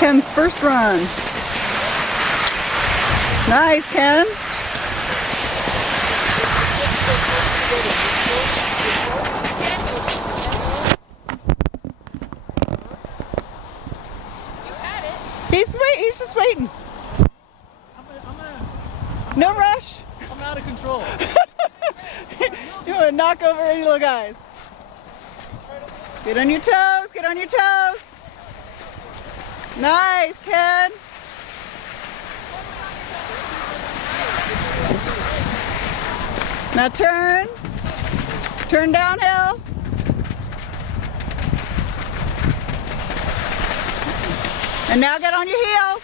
Ken's first run. Nice, Ken. He's just waiting. No rush. I'm out of control. You want to knock over any little guys. Get on your toes, get on your toes. Nice, Ken. Now turn. Turn downhill. And now get on your heels.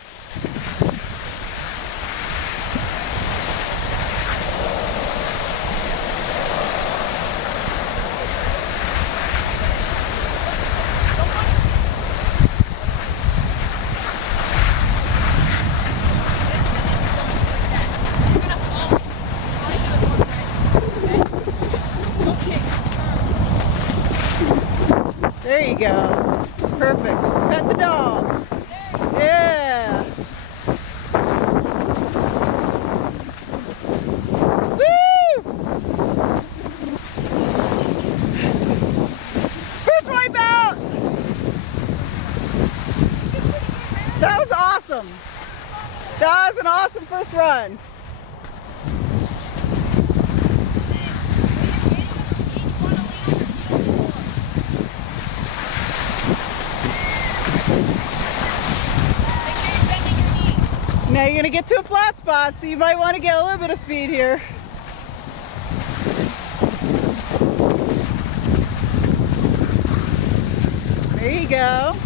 There you go. Perfect. Pet the dog. Yeah. Woo! First wipe out. That was awesome. That was an awesome first run. Now you're going to get to a flat spot, so you might want to get a little bit of speed here. There you go.